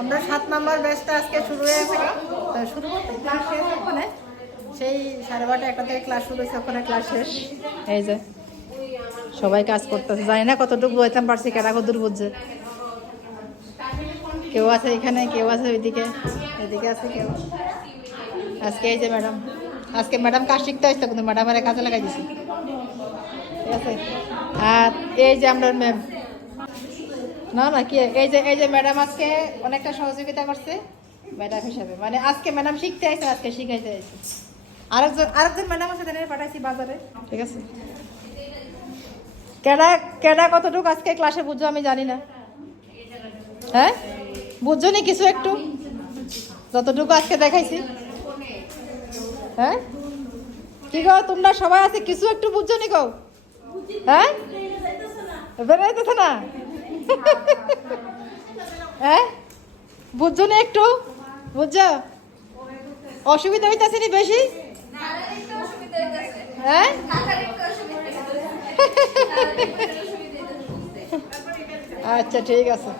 আমরা 7 নম্বর ব্যাচটা আজকে শুরু হয়ে গেছে। তো শুরু করতে ক্লাস শেষ ওখানে, সেই 12:30 1টা থেকে ক্লাস শুরু হয়েছে, ওখানে ক্লাস শেষ। এই যে সবাই কাজ করতেছে, জানি না কতটুকু বলতাম পারছি, কেটা কতটুকু বুঝছে। কেউ আছে এখানে, কেউ আছে ওইদিকে, এদিকে আছে কেউ। আজকে এই যে ম্যাডাম, আজকে ম্যাডাম কাজ শিখতে আসছে, কিন্তু ম্যাডামের কাজে লাগাই দিছি, ঠিক আছে। আর এই যে আমরা ম্যাম, না না কি এই যে ম্যাডাম আজকে অনেকটা সহযোগিতা করছে ম্যাডাম হিসাবে, মানে আজকে ম্যাডাম শিখতে আইছে, আজকে শিখাইতে আইছে। আরেকজন ম্যাডাম আছে, তাদের পাঠাইছি বাজারে, ঠিক আছে। কেডা কেডা কতটুকু আজকে ক্লাসে বুঝছো আমি জানি না, হ্যাঁ বুঝছো নি কিছু একটু, যতটুকু আজকে দেখাইছি। হ্যাঁ কি গো তোমরা সবাই আছে, কিছু একটু বুঝছো নি গো? হ্যাঁ বেরোইতেছে না হ্যাঁ বুঝছো না একটু, বুঝছো? অসুবিধা হইতেছে নি বেশি? হ্যাঁ আচ্ছা ঠিক আছে।